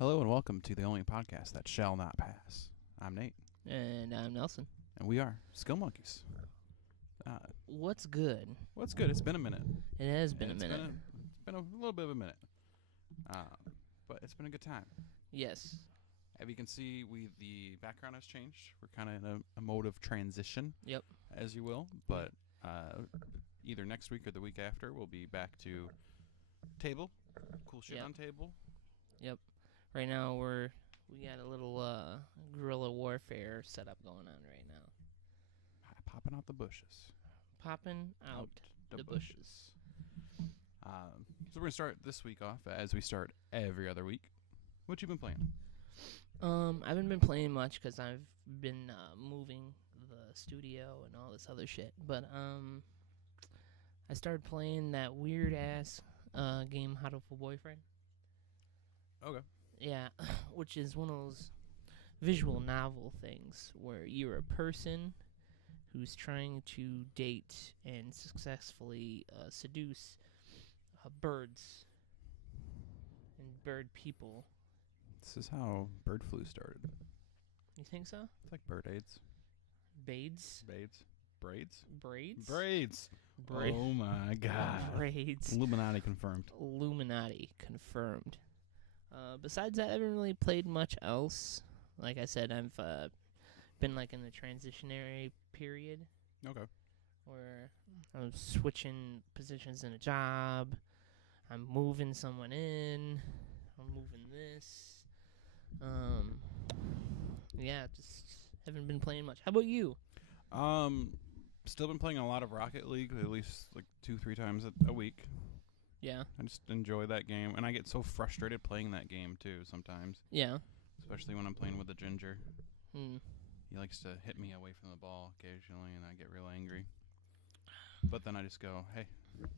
Hello and welcome to the only podcast that shall not pass. I'm Nate. And I'm Nelson. And we are Skill Monkeys. What's good? What's good? It's been a minute. It has been a minute. It's been a little bit of a minute. But it's been a good time. Yes. As you can see, the background has changed. We're kind of in a mode of transition. Yep. As you will. But either next week or the week after, we'll be back to table. Cool shit on table. Yep. Right now we got a little guerrilla warfare setup going on right now. Popping out the bushes. Popping out the bushes. So we're going to start this week off as we start every other week. What you been playing? I haven't been playing much because I've been moving the studio and all this other shit. But I started playing that weird-ass game, How to F*** a Boyfriend. Okay. Yeah, which is one of those visual novel things where you're a person who's trying to date and successfully seduce birds and bird people. This is how bird flu started. You think so? It's like bird AIDS. Braids? Braids? Braids? Oh my god. Braids. Illuminati confirmed. Illuminati confirmed. Besides that, I haven't really played much else. Like I said, I've been like in the transitionary period. Okay. Where I'm switching positions in a job. I'm moving someone in. I'm moving this. Yeah, just haven't been playing much. How about you? Still been playing a lot of Rocket League, at least like 2-3 times a week. Yeah. I just enjoy that game, and I get so frustrated playing that game too sometimes. Yeah. Especially when I'm playing with the ginger. Hmm. He likes to hit me away from the ball occasionally, and I get real angry. But then I just go, hey,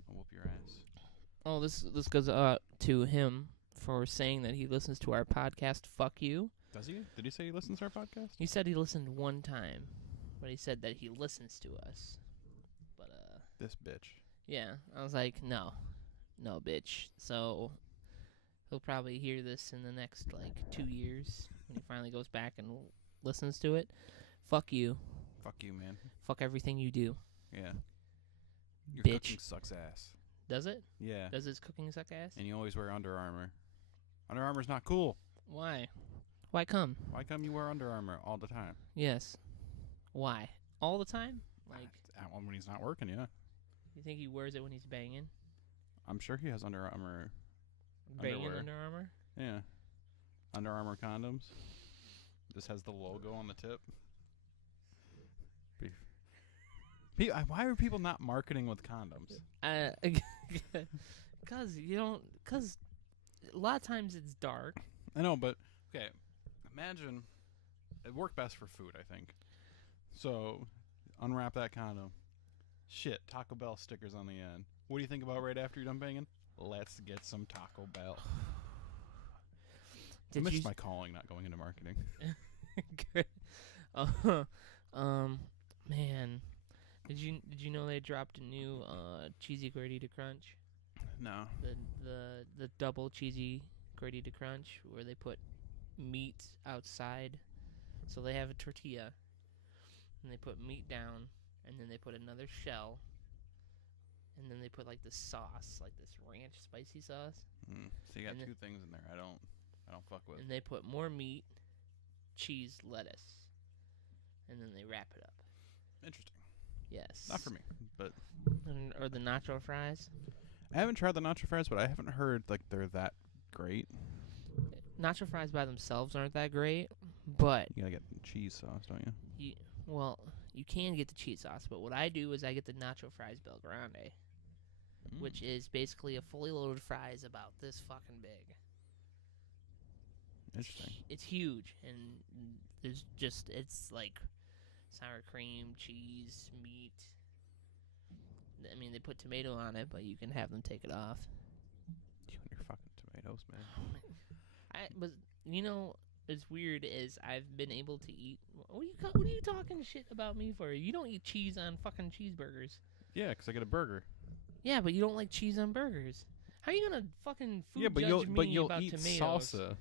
I'll whoop your ass. Oh, this goes to him for saying that he listens to our podcast, Fuck You. Does he? Did he say he listens to our podcast? He said he listened one time, but he said that he listens to us. But, This bitch. Yeah, I was like, no, bitch. So he'll probably hear this in the next, 2 years when he finally goes back and listens to it. Fuck you. Fuck you, man. Fuck everything you do. Yeah. Your bitch. cooking sucks ass. Does it? Yeah. Does his cooking suck ass? And you always wear Under Armour. Under Armour's not cool. Why? Why come? Why come you wear Under Armour all the time? Yes. Why? All the time? When he's not working, yeah. You think he wears it when he's banging? I'm sure he has Under Armour Banging underwear. Under Armour? Yeah. Under Armour condoms. This has the logo on the tip. Why are people not marketing with condoms? Because a lot of times it's dark. I know, but okay. Imagine it worked best for food, I think. So unwrap that condom. Shit, Taco Bell stickers on the end. What do you think about right after you're done banging? Let's get some Taco Bell. I missed my calling, not going into marketing. Good. Man, did you know they dropped a new cheesy gordita crunch? No. The double cheesy gordita crunch where they put meat outside. So they have a tortilla and they put meat down and then they put another shell and then they put this sauce, this ranch spicy sauce. So you got two things in there I don't fuck with. And they put more meat, cheese, lettuce, and then they wrap it up. Interesting. Yes. Not for me, but or the nacho fries. I haven't tried the nacho fries, but I haven't heard they're that great. Nacho fries by themselves aren't that great, but you gotta get cheese sauce, don't you? You can get the cheese sauce, but what I do is I get the nacho fries Belgrande, which is basically a fully loaded fries about this fucking big. Interesting. It's huge, and it's like sour cream, cheese, meat. I mean, they put tomato on it, but you can have them take it off. You and your fucking tomatoes, man. It's weird is I've been able to eat. What are you talking shit about me for? You don't eat cheese on fucking cheeseburgers. Yeah, because I get a burger. Yeah, but you don't like cheese on burgers. How are you gonna fucking food judge me you'll about eat tomatoes? salsa.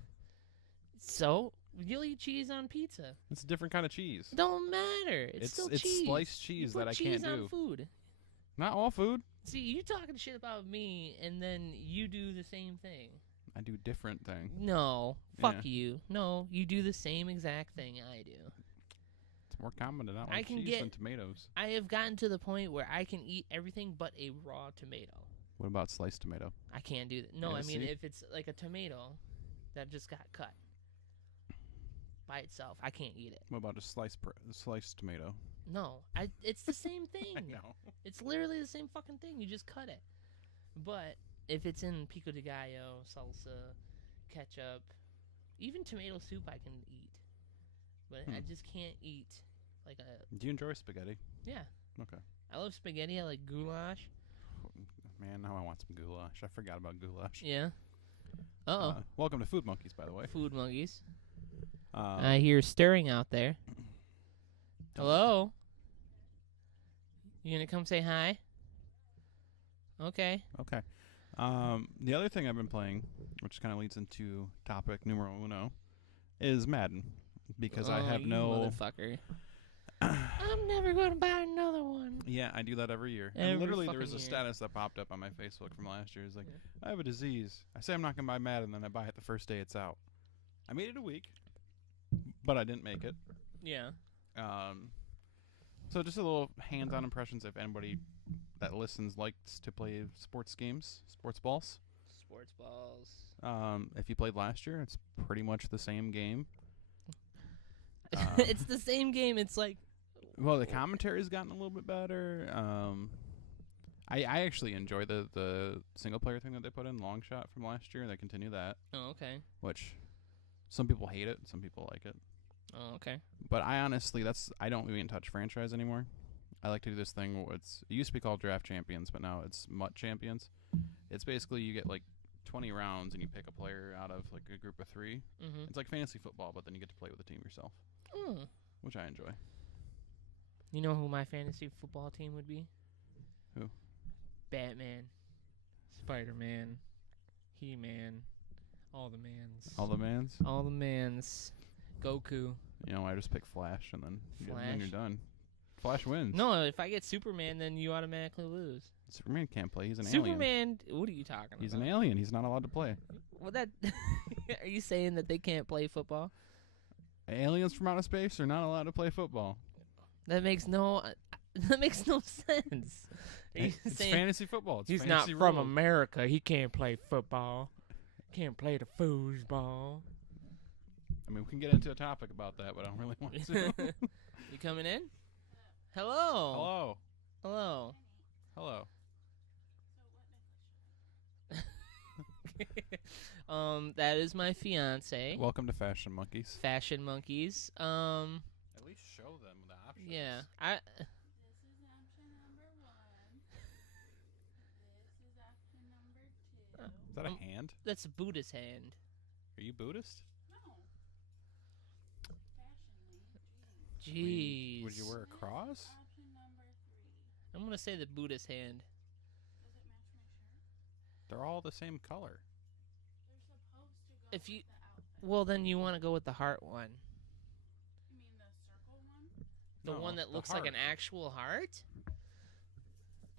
So you'll eat cheese on pizza. It's a different kind of cheese. Don't matter. It's still cheese. Sliced cheese you put that I cheese can't on do. Food. Not all food. See, you talking shit about me, and then you do the same thing. I do different thing. No, fuck Yeah. you. No, you do the same exact thing I do. It's more common to not I like can cheese get- than tomatoes. I have gotten to the point where I can eat everything but a raw tomato. What about sliced tomato? I can't do that. No, Yeah, I mean see? if it's like a tomato that just got cut by itself, I can't eat it. What about a sliced tomato? No, it's the same thing. I know. It's literally the same fucking thing. You just cut it. But if it's in pico de gallo, salsa, ketchup, even tomato soup, I can eat. But I just can't eat like a. Do you enjoy spaghetti? Yeah. Okay. I love spaghetti. I like goulash. Man, now I want some goulash. I forgot about goulash. Yeah. Uh-oh. Welcome to Food Monkeys, by the way. Food monkeys. Uh, I hear stirring out there. Hello? You gonna come say hi? Okay. Okay. The other thing I've been playing, which kind of leads into topic numero uno, is Madden. Because I have you no... motherfucker. I'm never gonna buy another one. Yeah, I do that every year. Every And literally, there was a fucking year. status that popped up on my Facebook from last year. It's like, Yeah. I have a disease. I say I'm not going to buy Madden, then I buy it the first day it's out. I made it a week, but I didn't make it. Yeah. So just a little hands-on impressions if anybody that listens likes to play sports games, sports balls. Sports balls. If you played last year, it's pretty much the same game. It's the same game. It's like. Well, the commentary's gotten a little bit better. I actually enjoy the single-player thing that they put in, Long Shot from last year. They continue that, Oh, okay. which some people hate it, some people like it. Oh, okay. But I honestly, I don't even touch franchise anymore. I like to do this thing where it used to be called Draft Champions, but now it's Mutt Champions. It's basically you get like 20 rounds and you pick a player out of like a group of 3. Mm-hmm. It's like fantasy football, but then you get to play with the team yourself, which I enjoy. You know who my fantasy football team would be? Who? Batman, Spider-Man, He-Man, all the mans. All the mans? All the mans. Goku. You know, I just pick Flash and then Flash? you're done. Flash wins. No, if I get Superman, then you automatically lose. Superman can't play. He's an alien. Superman, what are you talking about? He's an alien. He's not allowed to play. Well, that are you saying that they can't play football? Aliens from outer space are not allowed to play football. That makes no sense. Are you It's saying fantasy football. It's he's not fantasy from rules. America? He can't play football. Can't play the foosball. I mean, we can get into a topic about that, but I don't really want to. You coming in? Hello. Hello. Hello. Hello. That is my fiance. Welcome to Fashion Monkeys. Fashion monkeys. At least show them the options. Yeah. This is option number 1. This is option number 2. Is that a hand? That's a Buddha's hand. Are you Buddhist? No. Fashionly. Jeez. Would you wear a cross? Option number 3. I'm gonna say the Buddha's hand. Does it match my shirt? They're all the same color. They're supposed to go If you- with the outfit. Well, then you want to go with the heart one. You mean the circle one? The No, one that the looks like heart. an actual heart?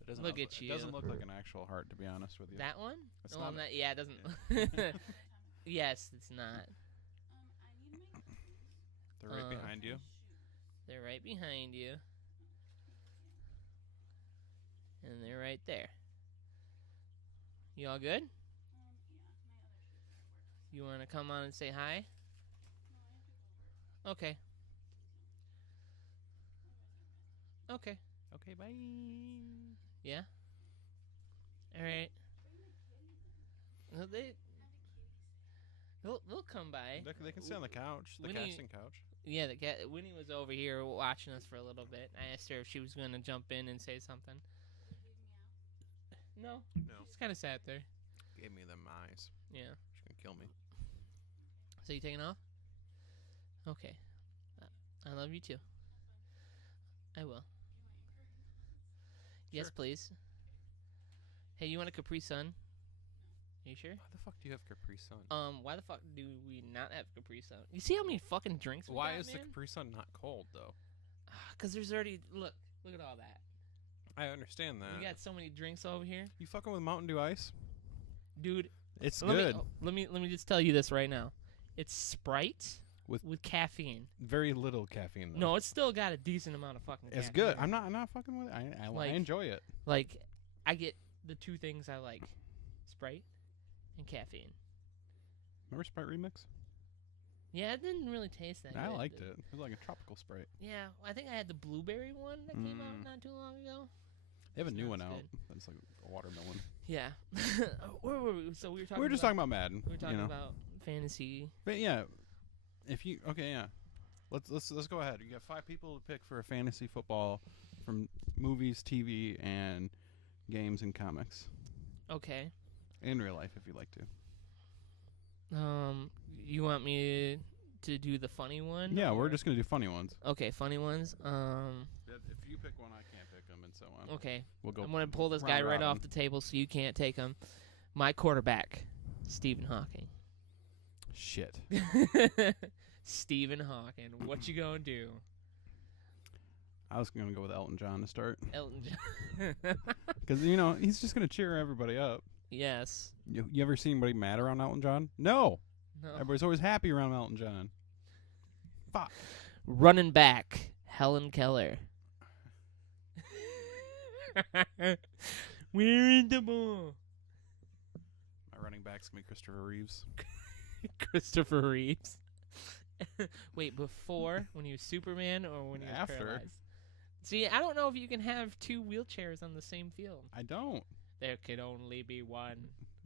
It doesn't Look look- at It you. doesn't look like an actual heart, to be honest with you. That one? It's Well, not a- yeah, it doesn't. Yes, it's not. I need my shoes. They're right behind you. They're right behind you. And they're right there. You all good? Yeah, my other shoes are You want to come on and say hi? No, I have to go work. Okay. Okay. Okay, bye. Yeah? Alright. Well, they'll come by. They can sit on the couch, the Winnie- casting couch. Yeah, the cat. Winnie was over here watching us for a little bit. I asked her if she was going to jump in and say something. No. No. Just kind of sat there. Gave me them eyes. Yeah. She's gonna kill me. So you taking off? Okay. I love you too. I will. Yes, Sure. please. Hey, you want a Capri Sun? Are you sure? Why the fuck do you have Capri Sun? Why the fuck do we not have Capri Sun? You see how many fucking drinks we Why got, is the man? Capri Sun not cold though? Because there's already look at all that. I understand that. We got so many drinks over here, You fucking with Mountain Dew Ice? dude. It's Let good. me just tell you this right now. It's Sprite With- with caffeine. Very little caffeine though. No, it's still got a decent amount of fucking it's caffeine. good. I'm not fucking with it. I Like- enjoy it. Like, I get the two things I like: Sprite and caffeine. Remember Sprite Remix? Yeah, it didn't really taste that I good. liked it. It was like a tropical Sprite. Yeah, I think I had the blueberry one that came out Mm. not too long ago. They have a It's new not one as out. good. That's like a watermelon. Yeah. Where were we? So we were talking. We were just about, talking about Madden. We were talking you know. about fantasy. But yeah, if you yeah, let's go ahead. You got 5 people to pick for a fantasy football from movies, TV, and games and comics, Okay. in real life if you like to. You want me to do the funny one? Yeah, we're or- just gonna do funny ones. Okay, funny ones. If you pick one, I can't pick them, and so on. Okay. We'll go. I'm gonna pull this round guy right off robin. the table so you can't take him. My quarterback, Stephen Hawking. Shit. Stephen Hawking. What you gonna do? I was gonna go with Elton John to start, Elton John. because he's just gonna cheer everybody up. Yes. You ever seen anybody mad around Elton John? No. No. Everybody's always happy around Elton John. Fuck. Running back, Helen Keller. We're in the ball. My running back's gonna be Christopher Reeves. Christopher Reeves. Wait, before when he was Superman or when he was After. paralyzed? See, I don't know if you can have 2 wheelchairs on the same field. I don't. There could only be one.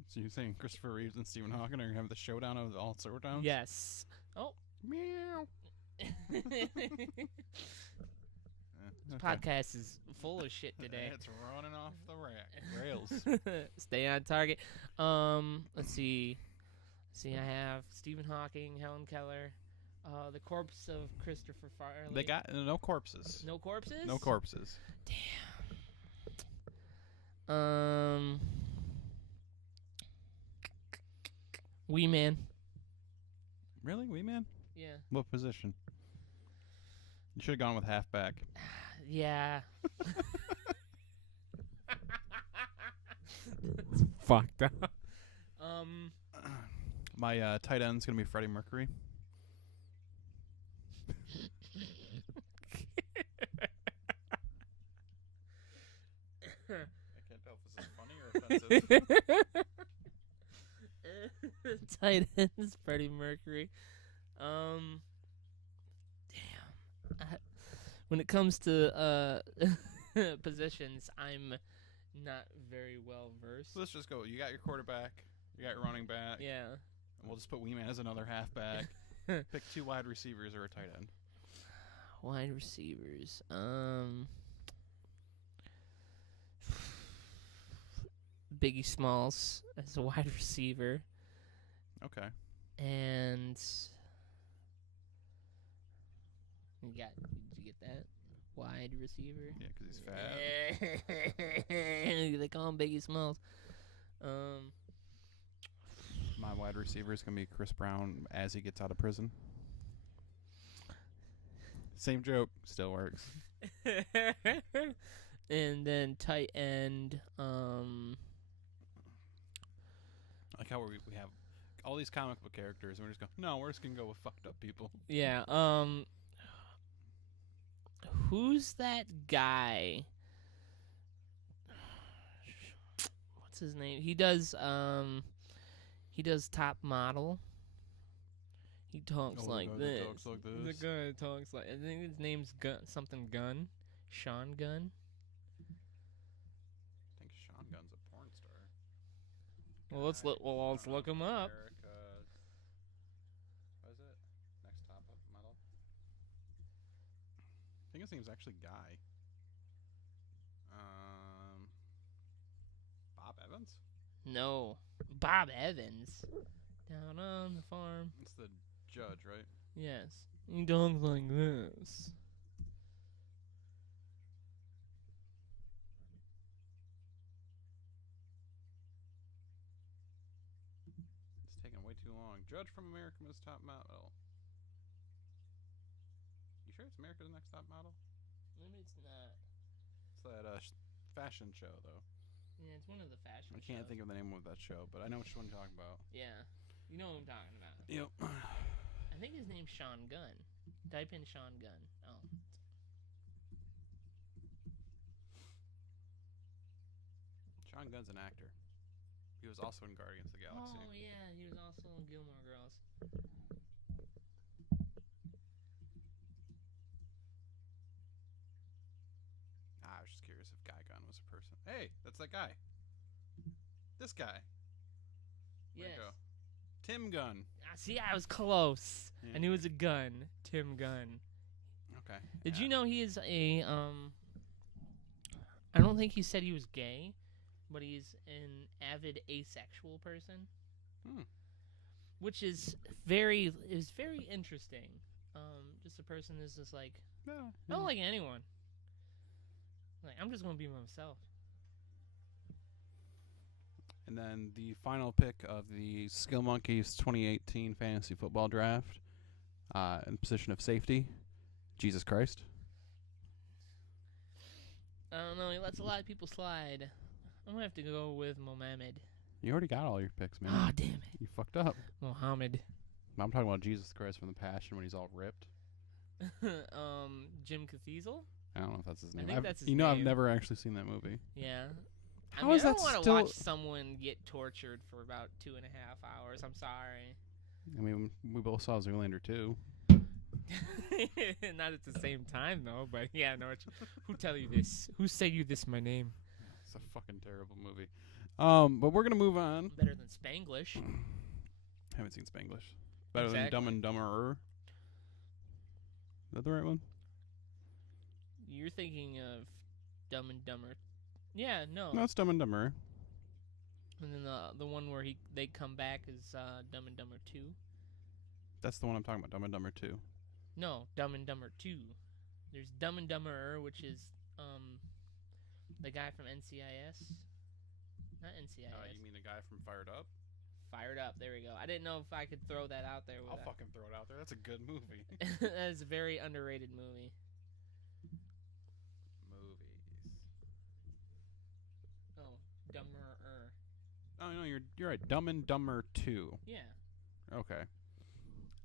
So you're saying Christopher Reeves and Stephen Hawking are gonna have the showdown of all showdowns? Yes. Oh. Meow. Okay. Podcast is full of shit today. It's running off the rails. Stay on target. Let's see. I have Stephen Hawking, Helen Keller, the corpse of Christopher Farley. They got no corpses. no corpses. No corpses. Wee Man. Really, Wee Man? Yeah. What position? You should have gone with halfback. Yeah. It's fucked up. My tight end's gonna be Freddie Mercury. I can't tell if this is funny or offensive. Tight end is Freddie Mercury. When it comes to positions, I'm not very well versed. So let's just go. You got your quarterback. You got your running back. Yeah. And we'll just put Wee Man as another halfback. Pick 2 wide receivers or a tight end. Wide receivers. Biggie Smalls as a wide receiver, Okay. and did you get that? Wide receiver. Yeah, because he's fat. They call him Biggie Smalls. My wide receiver is gonna be Chris Brown as he gets out of prison. Same joke, still works. And then tight end. Like how we have all these comic book characters, and we're just going, no, we're just gonna go with fucked up people. Yeah. Who's that guy? What's his name? He does Top Model. He talks Oh, like the guy that this. talks like The this. guy that talks like. I think his name's something Gunn. Sean Gunn. I think Sean Gunn's a porn star. Well, let's look. Well, let's look him up. America's, what is it? Next top up model. I think his name's actually Guy. Bob Evans? No, Bob Evans. Down on the farm. It's the judge, right? Yes. He talks like this. Judge from America's Top Model. You sure it's America's Next Top Model? Maybe it's not. It's that fashion show, though. Yeah, it's one of the fashion I can't shows. think of the name of that show, but I know which one you're talking about. Yeah. You know what I'm talking about. Yep. I think his name's Sean Gunn. Type in Sean Gunn. Oh. Sean Gunn's an actor. He was also in Guardians of the Galaxy. Oh, yeah. He was also in Gilmore Girls. I was just curious if Guy Gunn was a person. Hey, that's that guy. This guy. Way Yes. to go. Tim Gunn. See, I was close. Yeah. I knew it was a gun. Tim Gunn. Okay. Did you know he is a, I don't think he said he was gay, but he's an avid asexual person. Hmm. Which is very interesting. Just a person that's just like, Yeah. I don't like anyone. Like, I'm just going to be myself. And then the final pick of the Skill Monkeys 2018 Fantasy Football Draft, in position of safety, Jesus Christ. I don't know. He lets a lot of people slide. I'm going to have to go with Mohammed. You already got all your picks, man. Ah, damn it. You fucked up. Mohammed. I'm talking about Jesus Christ from the Passion when he's all ripped. Jim Caviezel? I don't know if that's his I name. think that's his you know, I've name. never actually seen that movie. Yeah. How I mean, is I that don't want to still- watch someone get tortured for about 2.5 hours. I'm sorry. I mean, we both saw Zoolander too. Not at the same time, though. But yeah, no. Who tell you this? Who say you this? My name. It's a fucking terrible movie. But we're gonna move on. Better than Spanglish. Haven't seen Spanglish. Better than Exactly. Dumb and Dumberer. Is that the right one? You're thinking of Dumb and Dumber. Yeah, no. No, it's Dumb and Dumberer. And then the one where they come back is Dumb and Dumber 2. That's the one I'm talking about. Dumb and Dumber 2. No, Dumb and Dumber 2. There's Dumb and Dumberer, which is the guy from NCIS. Not NCIS. You mean the guy from Fired Up? Fired Up. There we go. I didn't know if I could throw that out there. I'll fucking throw it out there. That's a good movie. That is a very underrated movie. Movies. Oh, Dumberer. Oh no, you're right. Dumb and Dumber 2. Yeah. Okay.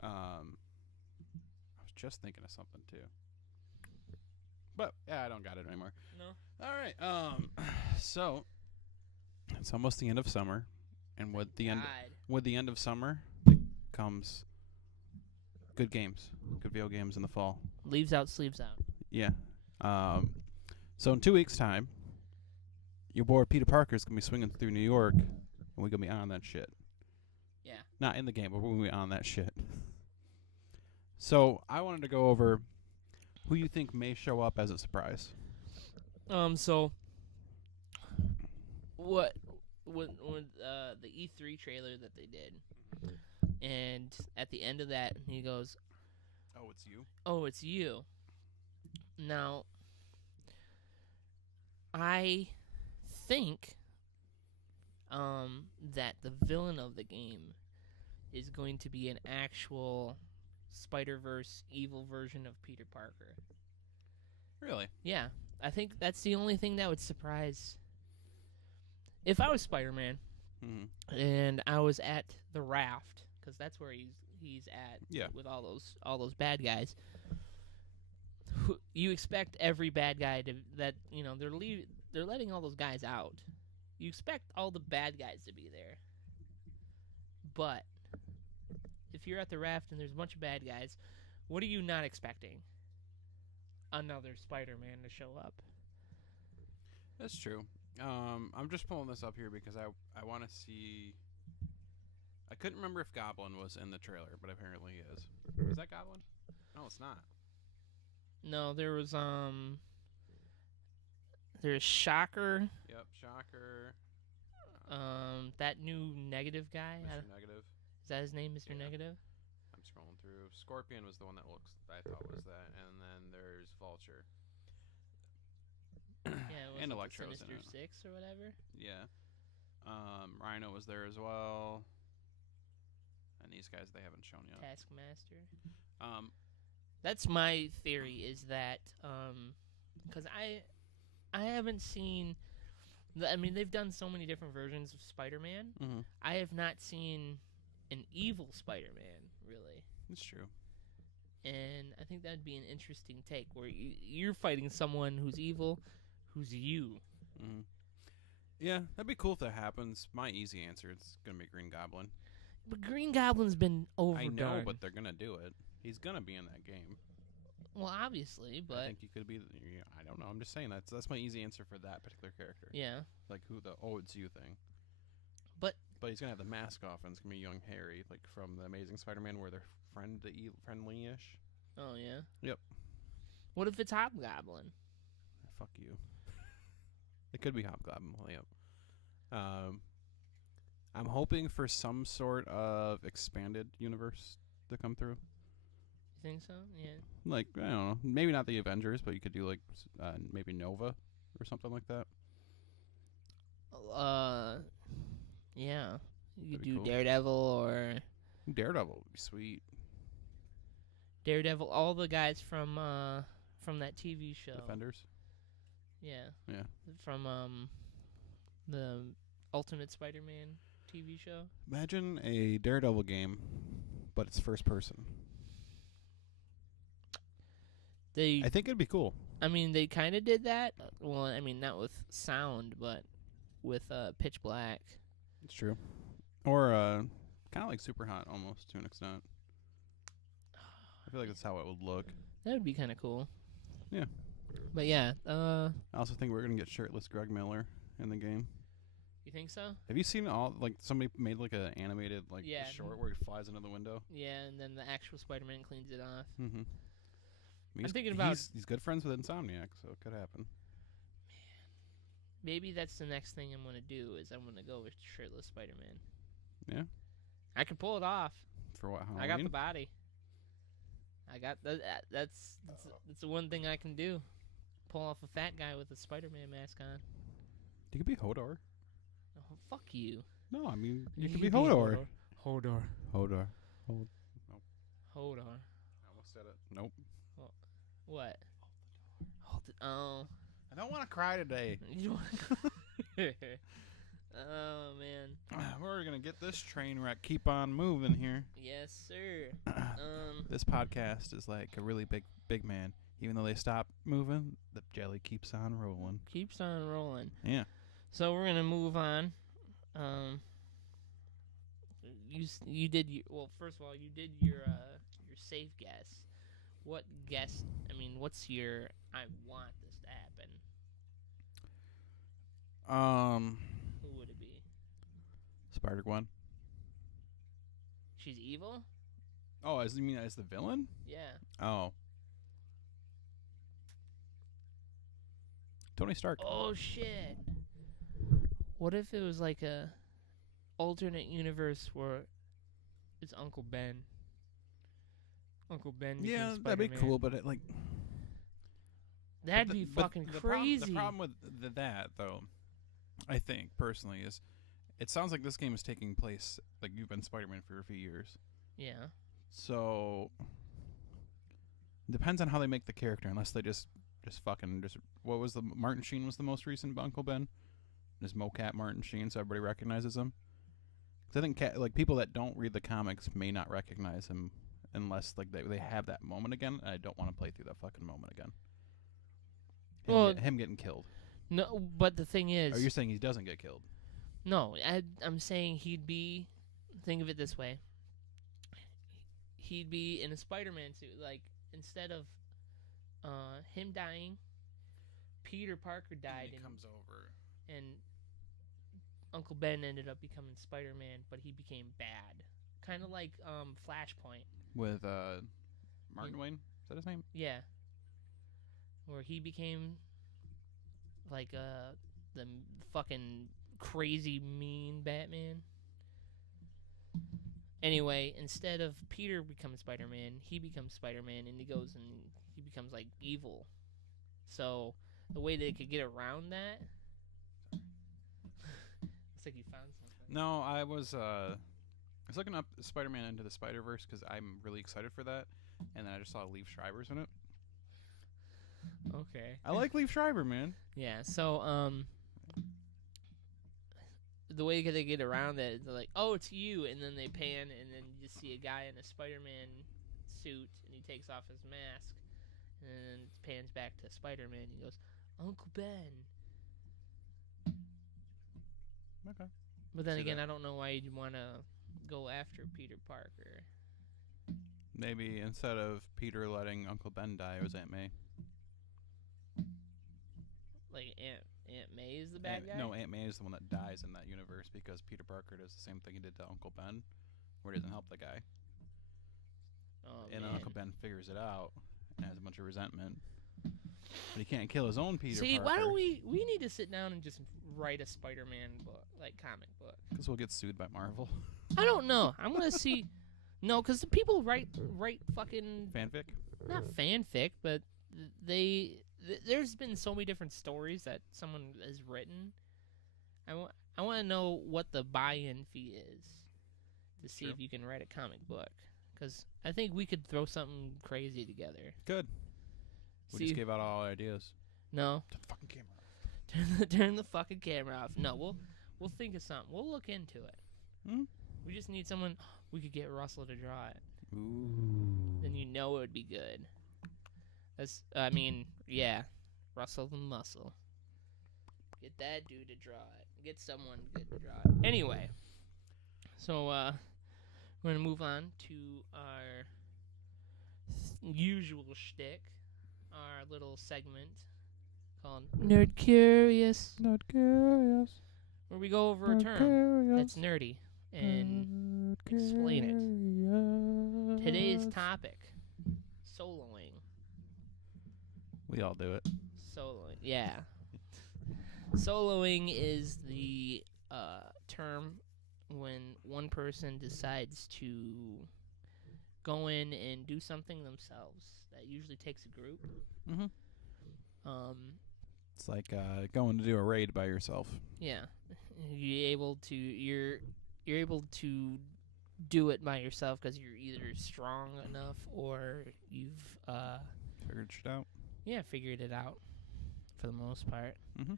I was just thinking of something too. But yeah, I don't got it anymore. No. All right. So it's almost the end of summer, and with the end of summer comes good games, good video games in the fall. Leaves out, sleeves out. Yeah. So in 2 weeks' time, your boy Peter Parker's gonna be swinging through New York, and we're gonna be on that shit. Yeah. Not in the game, but we're gonna be on that shit. So I wanted to go over who you think may show up as a surprise. So what the E3 trailer that they did, and at the end of that he goes, Oh, it's you? "Oh, it's you." Now, I think that the villain of the game is going to be an actual Spider-Verse evil version of Peter Parker. Really? Yeah, I think that's the only thing that would surprise. If I was Spider-Man Mm-hmm. and I was at the raft, because that's where he's at, Yeah. with all those bad guys. You expect every bad guy they're letting all those guys out. You expect all the bad guys to be there. But if you're at the raft and there's a bunch of bad guys, what are you not expecting? Another Spider-Man to show up. That's true. I'm just pulling this up here because I want to see. I couldn't remember if Goblin was in the trailer, but apparently he is. Is that Goblin? No, it's not. No, there's Shocker. Yep, Shocker. That new Negative guy. Mr. Negative. Is that his name, Mr. Yeah. Negative? I'm scrolling through. Scorpion was the one that I thought was that, and then there's Vulture. Yeah, And was it Electro's the in Sinister it. 6 or whatever. Yeah. Rhino was there as well. and these guys they haven't shown yet. Taskmaster. Um, That's my theory. Is that because I haven't seen. I mean, they've done so many different versions of Spider-Man. mm-hmm. I have not seen an evil Spider-Man, really. It's true. And I think that'd be an interesting take, where you're fighting someone who's evil, who's you. Mm-hmm. Yeah, that'd be cool if that happens. My easy answer is gonna be Green Goblin. But Green Goblin's been overdone. I know, but they're gonna do it. He's gonna be in that game. Well, obviously, but I think he could be. I don't know. I'm just saying that's my easy answer for that particular character. yeah. Like who the it's you thing. But he's gonna have the mask off, and it's gonna be young Harry, like from the Amazing Spider-Man, where they're friendly-ish. oh yeah. Yep. What if it's Hobgoblin? Fuck you. It could be Hobgoblin. Yep. I'm hoping for some sort of expanded universe to come through. You think so? Yeah. Like, I don't know, maybe not the Avengers, but you could do like maybe Nova or something like that. Yeah. You That'd could be do cool. Daredevil or Daredevil would be sweet. Daredevil. All the guys from that TV show. Defenders. Yeah. Yeah. From the Ultimate Spider-Man TV show. Imagine a Daredevil game, but it's first person. I think it'd be cool. I mean, they kind of did that. Well, I mean, not with sound, but with Pitch Black. It's true. Or kind of like Super Hot, almost to an extent. I feel like that's how it would look. That would be kind of cool. Yeah. But yeah, I also think we're gonna get shirtless Greg Miller in the game. you think so? Have you seen somebody made like an animated Yeah. short where he flies into the window? Yeah, and then the actual Spider-Man cleans it off. Mm-hmm. I'm thinking about- he's good friends with Insomniac, so it could happen. Maybe that's the next thing I'm gonna do. Is I'm gonna go with shirtless Spider-Man. Yeah. I can pull it off. For what? Halloween? I got the body. I got that's the one thing I can do. Pull off a fat guy with a Spider-Man mask on. You could be Hodor. Oh, fuck you. No, I mean you could be Hodor. Hodor. Hodor. Hodor. I almost said it. Nope. What? Hold it. Oh. I don't want to cry today. You don't- oh man. We're gonna get this train wreck keep on moving here. Yes, sir. This podcast is like a really big man. Even though they stop moving, the jelly keeps on rolling. Keeps on rolling. Yeah. So we're gonna move on. You did well. First of all, you did your safe guess. What guess? I mean, what's your? I want this to happen. Who would it be? Spider-Gwen. She's evil. Oh, you mean as the villain? Yeah. Oh. Tony Stark. Oh shit. What if it was like a alternate universe where it's Uncle Ben? Uncle Ben. Yeah, becomes that'd be Spider-Man. cool, but That'd be fucking crazy. The problem with that, though, I think personally, is it sounds like this game is taking place like you've been Spider-Man for a few years. Yeah. So it depends on how they make the character, unless they just what was the Martin Sheen was the most recent Uncle Ben? His mocap Martin Sheen, so everybody recognizes him. Because I think people that don't read the comics may not recognize him unless they have that moment again. And I don't want to play through that fucking moment again. Him getting killed. No, but the thing is, Or you're saying he doesn't get killed? no, I'm saying he'd be. Think of it this way. He'd be in a Spider-Man suit. Like instead of him dying, Peter Parker died, And he comes over. and Uncle Ben ended up becoming Spider-Man, but he became bad. Kind of like Flashpoint. With Martin Wayne? Is that his name? Yeah. Where he became like the fucking crazy mean Batman. Anyway, instead of Peter becoming Spider-Man, he becomes Spider-Man, and he goes and he becomes like evil. So the way they could get around that. Looks like you found something. No, I was I was looking up Spider-Man Into the Spider-Verse because I'm really excited for that, and then I just saw Liev Schreiber's in it. Okay. I like Liev Schreiber, man. Yeah. So the way they get around it, they're like, "Oh, it's you," and then they pan, and then you just see a guy in a Spider-Man suit, and he takes off his mask, and then it pans back to Spider-Man. And he goes, "Uncle Ben." Okay. But then See again, that. I don't know why you'd want to go after Peter Parker. Maybe instead of Peter letting Uncle Ben die, it was Aunt May. Like Aunt May is the bad guy. No, Aunt May is the one that dies in that universe because Peter Parker does the same thing he did to Uncle Ben, where he doesn't help the guy. Oh, And man. then Uncle Ben figures it out and has a bunch of resentment. But he can't kill his own Peter See, Parker. why don't we need to sit down and just write a Spider-Man book, like comic book. Because we'll get sued by Marvel. I don't know. I'm gonna see. No, because the people write fucking Fanfic? not fanfic, but there's been so many different stories that someone has written. I want to know what the buy-in fee is to see True. if you can write a comic book, because I think we could throw something crazy together. Good. We See, just gave out all our ideas. no, To the fucking camera. turn the fucking camera off. No, we'll think of something. We'll look into it. Hmm? We just need someone. We could get Russell to draw it. Ooh. Then you know it would be good. Yeah, Russell the Muscle. Get that dude to draw it. Get someone good to draw it. Anyway, so we're gonna move on to our usual shtick, our little segment called Nerd Curious, Not curious. where we go over a term that's nerdy and explain it. Today's topic: soloing. We all do it. Soloing, yeah. Soloing is the term when one person decides to go in and do something themselves. That usually takes a group. Mm-hmm. Um, It's like going to do a raid by yourself. yeah, you're able to do it by yourself because you're either strong enough or you've Figured shit out. figured it out for the most part. Mm-hmm.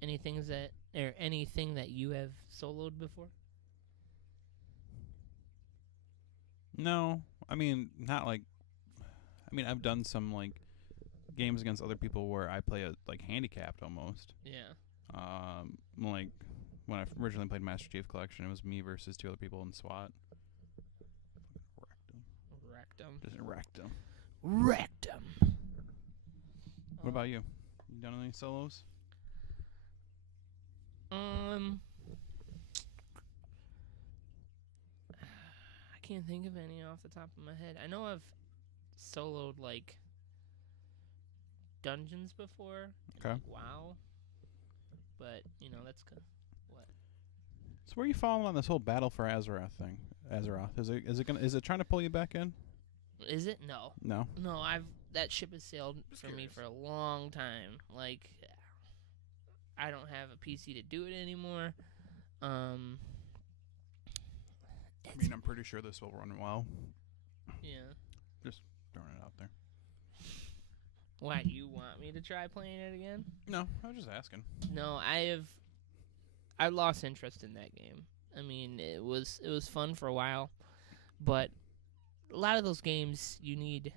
Anything that you have soloed before? No, I mean not like. I mean I've done some like games against other people where I play a like handicapped almost. Yeah. Like when I originally played Master Chief Collection, it was me versus 2 other people in SWAT. Wrecked them. Just wrecked them. Wrecked 'em. What about you? You done any solos? I can't think of any off the top of my head. I know I've soloed like dungeons before. Okay. Like, WoW. But that's what. So where are you falling on this whole battle for Azeroth thing? Azeroth is it trying to pull you back in? Is it? No. No. No, that ship has sailed Just for me curious. for a long time. Like, I don't have a PC to do it anymore. I mean, I'm pretty sure this will run well. Yeah. Throwing it out there. Why, you want me to try playing it again? No, I was just asking. No, I lost interest in that game. I mean, it was fun for a while, but a lot of those games you need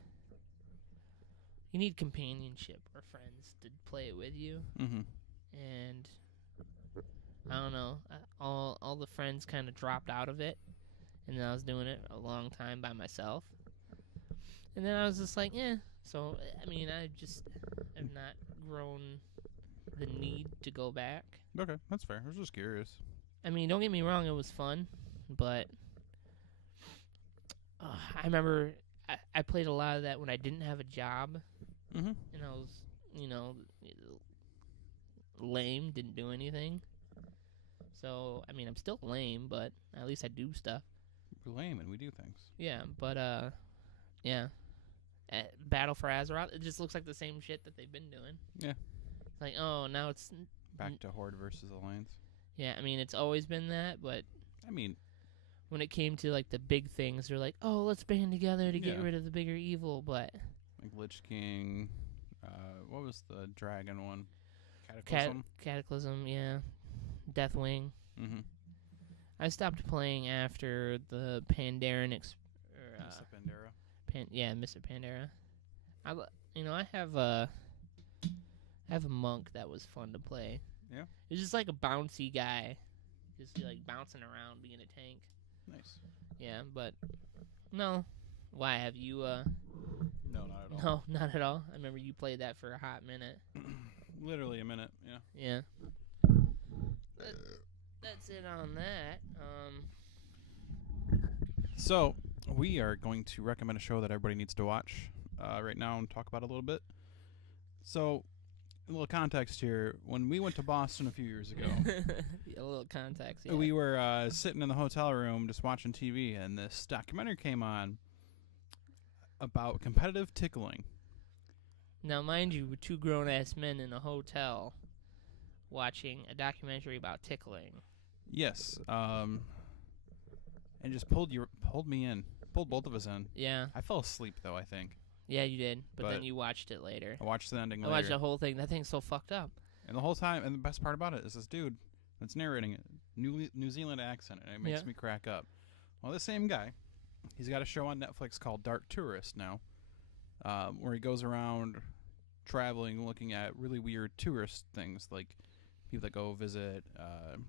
companionship or friends to play it with you. Mm-hmm. And I don't know, all the friends kind of dropped out of it, and then I was doing it a long time by myself, and then I was just like, yeah. So I mean, I've not grown the need to go back. Okay, that's fair. I was just curious. I mean, don't get me wrong, it was fun, but I remember I played a lot of that when I didn't have a job, Mm-hmm. and I was, lame, didn't do anything. So, I mean, I'm still lame, but at least I do stuff. We're lame and we do things. Yeah, but, yeah. Battle for Azeroth, it just looks like the same shit that they've been doing. Yeah. Like, oh, now it's... Back to Horde versus Alliance. Yeah, I mean, it's always been that, but... I mean, when it came to like the big things, they're like, oh, let's band together to get Yeah. rid of the bigger evil. But Like Lich King. What was the dragon one? Cataclysm. Cataclysm, yeah, Deathwing. Mm-hmm. I stopped playing after the Pandaren Mr. Pandera. Mr. Pandera. I have a monk that was fun to play. Yeah? He's just like a bouncy guy, just like bouncing around, being a tank. Nice. Yeah, but no. Why have you? No, not at all. No, not at all. I remember you played that for a hot minute. Literally a minute. Yeah. Yeah. That's it on that. So we are going to recommend a show that everybody needs to watch right now and talk about a little bit. So, a little context here. When we went to Boston a few years ago, a little context. Yeah. we were sitting in the hotel room just watching TV, and this documentary came on about competitive tickling. Now, mind you, we're two grown-ass men in a hotel watching a documentary about tickling. Yes. And just pulled me in. Pulled both of us in. Yeah. I fell asleep, though, I think. Yeah, you did. But But then you watched it later. I watched the ending I later. watched the whole thing. That thing's so fucked up. And the whole time, and the best part about it is this dude that's narrating it, New Zealand accent, and it makes Yeah. me crack up. Well, the same guy, he's got a show on Netflix called Dark Tourist now, where he goes around traveling, looking at really weird tourist things, like people that go visit, I'm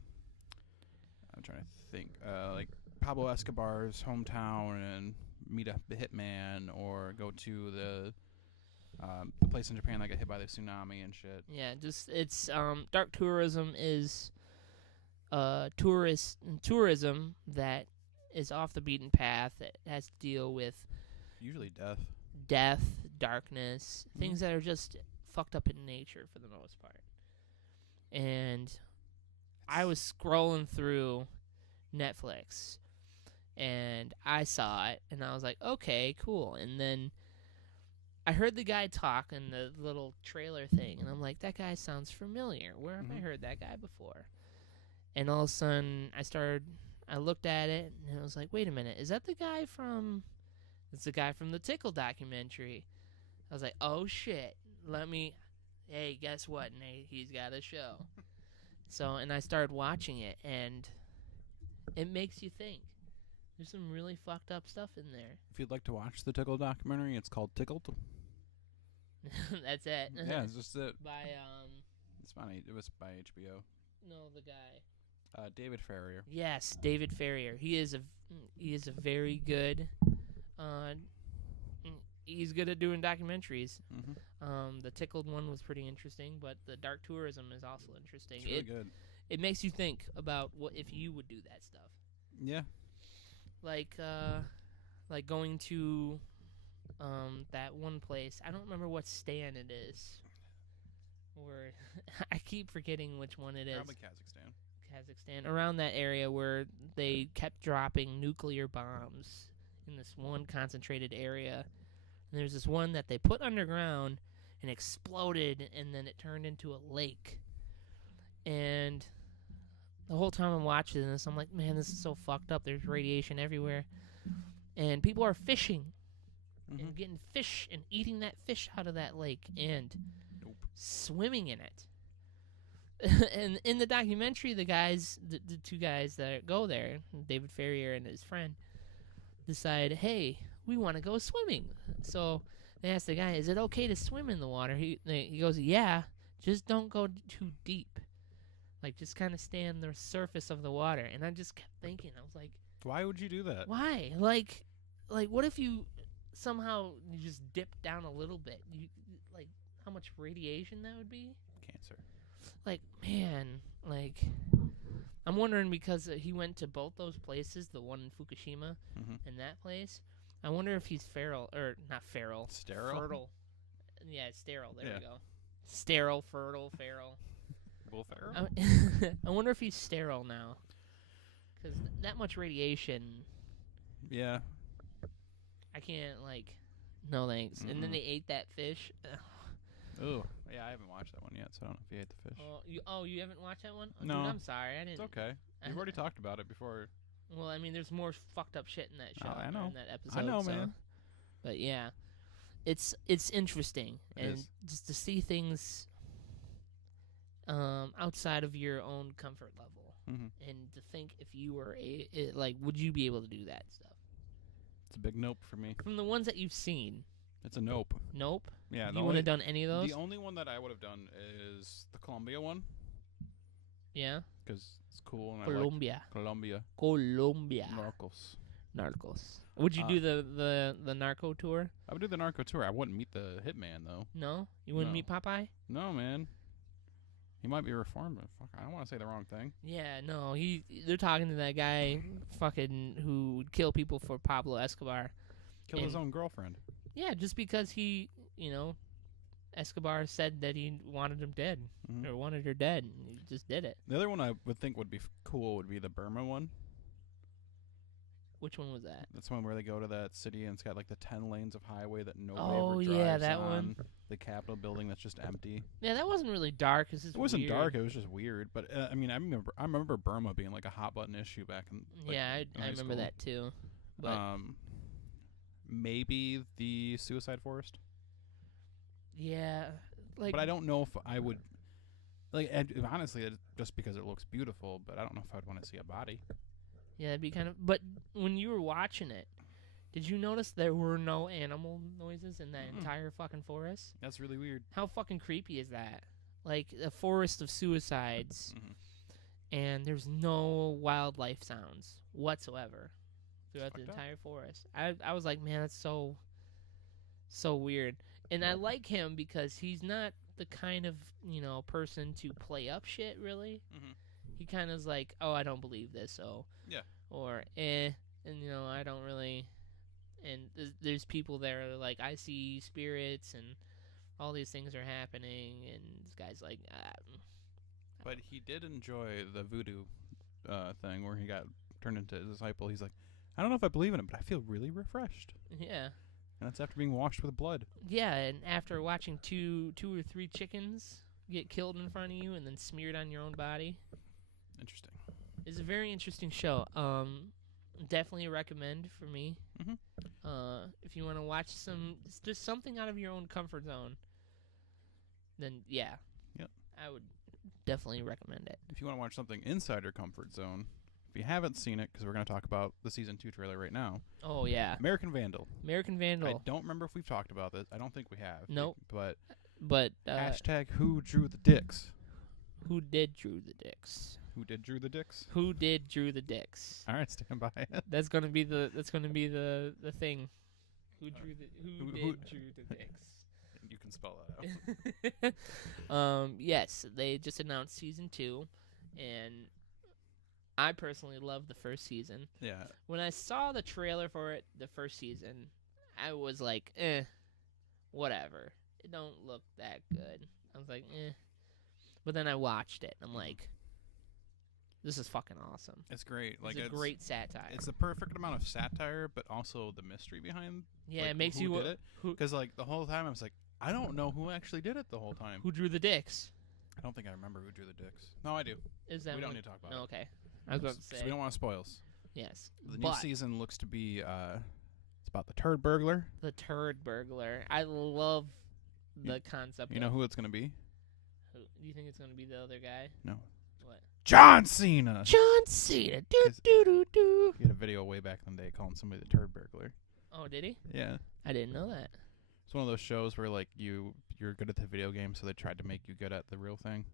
trying to think, like Pablo Escobar's hometown and meet a hitman, or go to the place in Japan that got hit by the tsunami and shit. Yeah, just it's dark tourism is tourism that is off the beaten path. It has to deal with Usually death. death, darkness, Mhm. things that are just fucked up in nature for the most part. And I was scrolling through Netflix and I saw it and I was like, okay, cool. And then I heard the guy talk in the little trailer thing and I'm like, that guy sounds familiar. Where have I Mhm. heard that guy before? And all of a sudden I looked at it and I was like, wait a minute, is that the guy from it's the guy from the Tickle documentary. I was like, oh shit, hey, guess what, Nate? He's got a show. And I started watching it, and it makes you think. There's some really fucked up stuff in there. If you'd like to watch the Tickle documentary, it's called Tickled. That's it. Yeah, it's just it. By, It's funny. It was by HBO. no, the guy. David Farrier. Yes, David Farrier. He is a very good, he's good at doing documentaries. Mm-hmm. The Tickled one was pretty interesting, but the dark tourism is also interesting. It's really good. It makes you think about what if you would do that stuff. Yeah. Like going to that one place. I don't remember what stand it is. Or I keep forgetting which one it is. Probably Kazakhstan. Around that area where they kept dropping nuclear bombs in this one concentrated area. And there's this one that they put underground and exploded, and then it turned into a lake. And the whole time I'm watching this, I'm like, man, this is so fucked up. There's radiation everywhere. And people are fishing Mm-hmm. and getting fish and eating that fish out of that lake and swimming in it. And in the documentary, the two guys that go there, David Farrier and his friend, decide, hey, we want to go swimming. So they ask the guy, is it okay to swim in the water? He goes, yeah, just don't go too deep. Like, just kind of stay on the surface of the water. And I just kept thinking, I was like, Why would you do that? why? Like what if you somehow you just dip down a little bit? Like, how much radiation that would be? Cancer. Like, man, like, I'm wondering because he went to both those places, the one in Fukushima Mm-hmm. and that place. I wonder if he's feral, or not feral. Sterile? Fertile. Yeah, sterile. There Yeah. we go. Sterile, fertile, feral. Will Ferrell? I wonder if he's sterile now. Because that much radiation, Yeah. I can't, no thanks. And then Mm-mm. they ate that fish. Ooh. Yeah, I haven't watched that one yet, so I don't know if you ate the fish. You haven't watched that one? Oh, No. Dude, I'm sorry. I didn't. It's okay. We've already talked about it before Well, I mean, there's more fucked up shit in that show. Oh, I or know. In that episode. I know, so. man. But yeah, it's interesting, It and is. just to see things outside of your own comfort level, Mhm. and to think if you were like, would you be able to do that stuff? It's a big nope for me. From the ones that you've seen, It's a nope. nope. Yeah. You the wouldn't only, have done any of those. the only one that I would have done is the Colombia one Yeah, because it's cool and Colombia, I like Colombia. Colombia, Narcos. Narcos. Would you do the narco tour? I would do the narco tour. I wouldn't meet the hitman though. No, you wouldn't No. meet Popeye. No, man. He might be reformed, but fuck, I don't want to say the wrong thing. Yeah, no, they're talking to that guy, fucking who would kill people for Pablo Escobar. Kill his And- own girlfriend. Yeah, just because Escobar said that he wanted him dead Mhm. or wanted her dead, and he just did it. The other one I would think would be cool would be the Burma one. Which one was that? That's one where they go to that city and it's got like the 10 lanes of highway that nobody Oh, ever drives yeah, that on. one. The Capitol building that's just empty. Yeah, that wasn't really dark. It wasn't dark. It was just weird. But I mean, I remember Burma being like a hot button issue back in. Like, Yeah, in I high remember school. that too. But Maybe the Suicide Forest. yeah, like But I don't know if I would. Like, honestly, just because it looks beautiful, but I don't know if I'd want to see a body. yeah, it'd be kind of. But when you were watching it, did you notice there were no animal noises in that Mm-mm. entire fucking forest? That's really weird. How fucking creepy is that? Like a forest of suicides, Mhm. and there's no wildlife sounds whatsoever throughout the fucked up. entire forest. I was like, man, that's so weird. And I like him because he's not the kind of person to play up shit. Really, Mhm. he kind of is like, oh, I don't believe this, so Yeah. or and I don't really. And there's people there that are like, I see spirits and all these things are happening, and this guy's like, But he did enjoy the voodoo thing where he got turned into a disciple. He's like, I don't know if I believe in it, but I feel really refreshed. yeah. And that's after being washed with blood. Yeah, and after watching two or three chickens get killed in front of you and then smeared on your own body, Interesting. it's a very interesting show. Definitely recommend for me. Mhm. If you want to watch just something out of your own comfort zone, then yeah. Yep. I would definitely recommend it. If you want to watch something inside your comfort zone, if you haven't seen it, because we're going to talk about the season 2 trailer right now, Oh yeah, American Vandal. American I Vandal. don't remember if we've talked about this. I don't think we have. Nope. But But hashtag who drew the dicks? who did drew the dicks? Who did drew the dicks? Who did drew the dicks? All right, stand by it. That's gonna be the thing. Who drew who- drew the dicks? You can spell that out. Yes, they just announced season 2, and I personally love the first season. Yeah. When I saw the trailer for it, the first season, I was like, whatever. It don't look that good. I was like, But then I watched it. I'm like, this is fucking awesome. It's great. Like It's a great satire. It's the perfect amount of satire, but also the mystery behind. Yeah, like, it makes who you did it. Because like the whole time I was like, I don't know who actually did it the whole time. who drew the dicks. I don't think I remember who drew the dicks. No, I do. Is that We don't one? need to talk about Oh, it. okay. I was about to 'Cause say we don't want spoils. yes. The new But season looks to be it's about the turd burglar. the turd burglar. I love the concept. You know who it's gonna be? Do you think it's gonna be the other guy? No. What? John Cena. John Cena. Do Is- do do do. He had a video way back in the day calling somebody the turd burglar. Oh, did he? Yeah. I didn't know that. It's one of those shows where like you're good at the video game, so they tried to make you good at the real thing.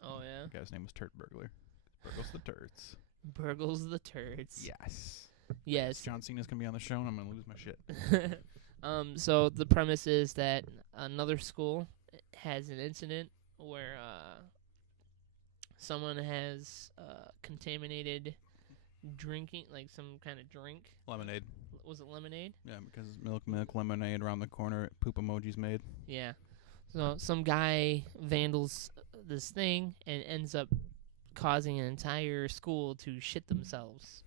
Oh yeah. The guy's name was Turd Burglar. Burgles the turds. Burgles the turds. Yes. Yes. John Cena's gonna be on the show, and I'm gonna lose my shit. So the premise is that another school has an incident where someone has contaminated drinking, like some kind of drink. Lemonade. Was it lemonade? Yeah, because milk, lemonade around the corner. Poop emojis made. Yeah. So some guy vandals this thing and ends up causing an entire school to shit themselves.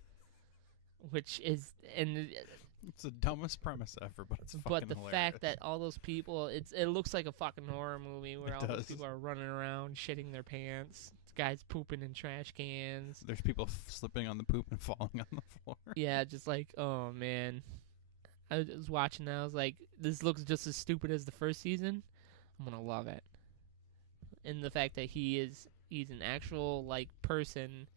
Which is It's the dumbest premise ever, but it's fucking but the hilarious. fact that all those people, it looks like a fucking horror movie where It all those does. people are running around shitting their pants. It's guys pooping in trash cans. There's people slipping on the poop and falling on the floor. Yeah, just like, oh man. I was watching that. I was like, this looks just as stupid as the first season. I'm gonna love it. And the fact that he's an actual like person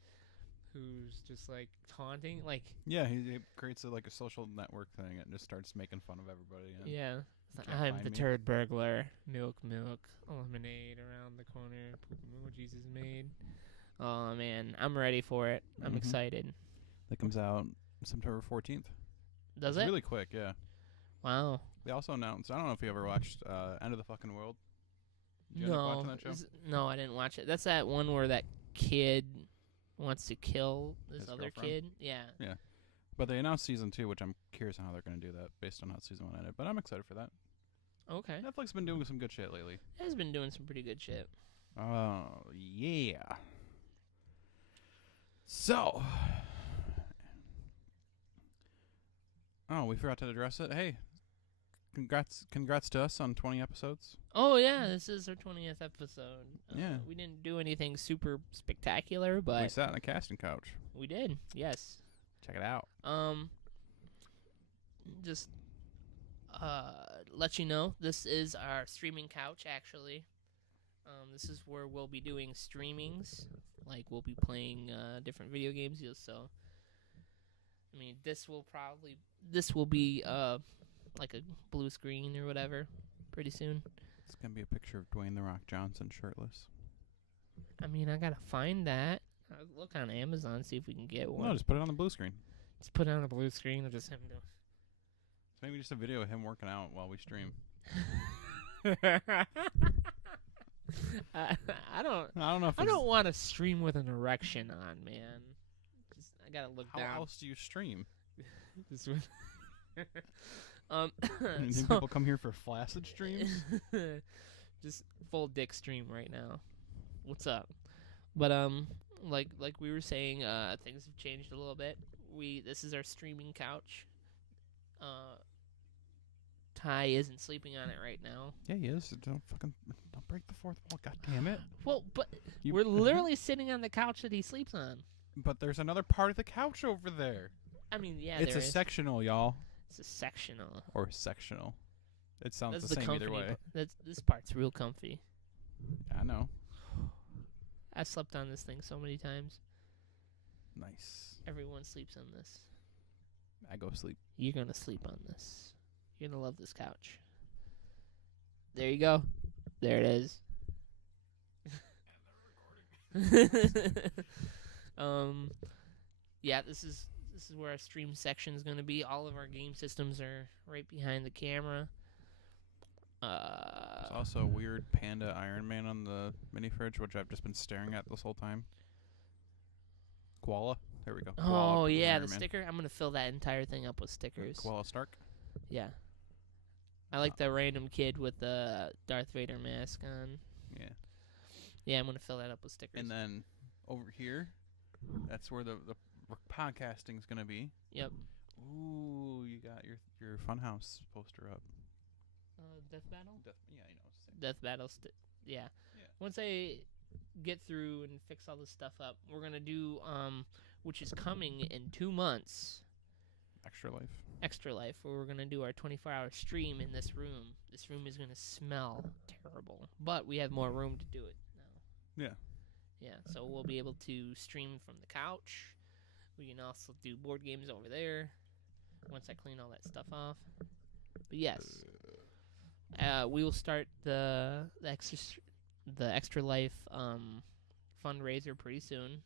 who's just like taunting, like Yeah, he creates a social network thing and just starts making fun of everybody. And yeah. It's like, can't I'm find the me. turd burglar. Milk, lemonade around the corner. Poop emojis is made. Oh man, I'm ready for it. I'm Mhm. excited. That comes out September 14th. Does It's it? really quick, yeah. Wow. They also announced, I don't know if you ever watched End of the Fucking World. Did you end up No, watching that show? no, I didn't watch it. That's that one where that kid wants to kill this His other girlfriend? kid. Yeah. But they announced season 2, which I'm curious on how they're going to do that based on how season 1 ended. But I'm excited for that. Okay. Netflix has been doing some good shit lately. It has been doing some pretty good shit. Oh, yeah. So. Oh, we forgot to address it. Hey, congrats to us on 20 episodes. Oh yeah, this is our 20th episode. Yeah. We didn't do anything super spectacular, We but sat on a casting couch. we did. Yes. Check it out. Just let you know, this is our streaming couch actually. This is where we'll be doing streamings. Like we'll be playing different video games. So I mean, this will be like a blue screen or whatever pretty soon. It's going to be a picture of Dwayne The Rock Johnson shirtless. I mean, I gotta find that. I'll look on Amazon, see if we can get one. No, just put it on the blue screen. Just put it on a blue screen of just him doing. It's maybe just a video of him working out while we stream. I don't I don't know if I it's- don't want to stream with an erection on, man. Just I gotta look How down. else do you stream? Just with You think so- people come here for flaccid streams? just full dick stream right now. What's up? But like we were saying, things have changed a little bit. This is our streaming couch. Ty isn't sleeping on it right now. Yeah, he is. Don't break the fourth wall. God damn it. Well, but You- we're literally sitting on the couch that he sleeps on. But there's another part of the couch over there. I mean, yeah, It's there a is. sectional, y'all. It's a sectional. Or sectional. It sounds That's the the same comfy. either way. This part's real comfy. I know. I slept on this thing so many times. Nice. Everyone sleeps on this. I go sleep. You're gonna sleep on this. You're gonna love this couch. There you go. There it is. Yeah, this is where our stream section is gonna be. All of our game systems are right behind the camera. There's also a weird panda Iron Man on the mini fridge, which I've just been staring at this whole time. Koala. There we go. Koala Oh yeah, Iron the Man. sticker. I'm gonna fill that entire thing up with stickers. Koala Stark. Yeah. I like the random kid with the Darth Vader mask on. Yeah. Yeah, I'm gonna fill that up with stickers. And then over here, that's where the podcasting's gonna be. Yep. Ooh, you got your Funhouse poster up. Death Battle? Yeah, I know. It's the same. Death Battle. Yeah. Yeah. Once I get through and fix all this stuff up, we're gonna do which is coming in 2 months. Extra Life. Extra Life, where we're gonna do our 24-hour stream in this room. This room is gonna smell terrible, but we have more room to do it now. Yeah. Yeah, so we'll be able to stream from the couch. We can also do board games over there once I clean all that stuff off. But yes, we will start the Extra Life fundraiser pretty soon.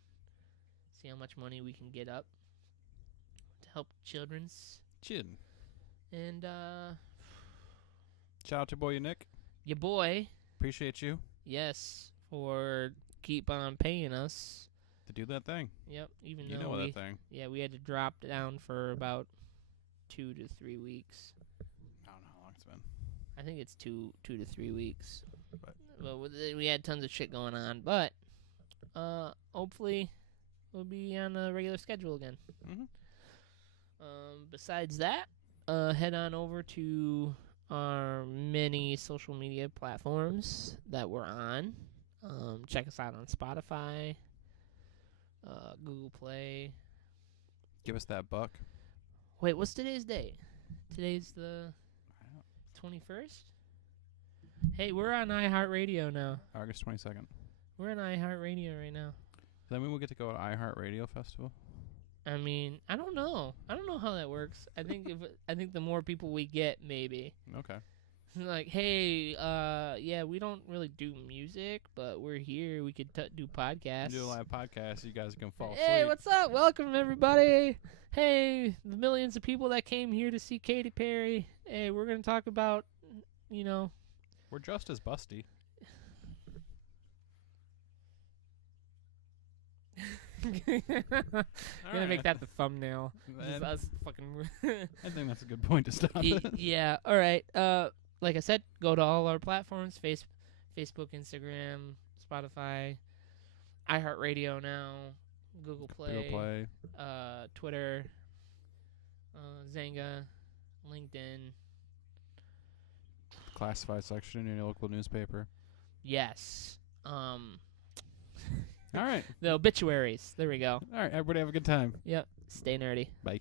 See how much money we can get up to help children's. Chin. And Shout out to boy Nick. your boy, Appreciate you yes, for keep on paying us. to do that thing. Yep, even You though know we, that thing. yeah, we had to drop down for about 2 to 3 weeks. I don't know how long it's been. I think it's 2 to 3 weeks. But- Well, we had tons of shit going on, but hopefully we'll be on a regular schedule again. Mhm. Besides that, head on over to our many social media platforms that we're on. Check us out on Spotify, Google Play. Give us that buck. Wait, what's today's date? Today's the 21st? Hey, we're on iHeartRadio now. August 22nd. We're on iHeartRadio right now. Does that mean we'll get to go to iHeartRadio Festival? I mean, I don't know. I don't know how that works. I think the more people we get, maybe. Okay. Like, hey, yeah, we don't really do music, but we're here. We could do podcasts. Do a live podcast. You guys can fall Hey, asleep. what's up? Welcome, everybody. Hey, the millions of people that came here to see Katy Perry. Hey, we're going to talk about, We're just as busty. Gonna make that the thumbnail. Just That- us fucking. I think that's a good point to stop. Yeah. All right. Like I said, go to all our platforms: Facebook, Instagram, Spotify, iHeartRadio now, Google Play, Twitter, Zanga, LinkedIn. Classified section in your local newspaper. Yes. All right. The obituaries. There we go. All right. Everybody have a good time. Yep. Stay nerdy. Bye.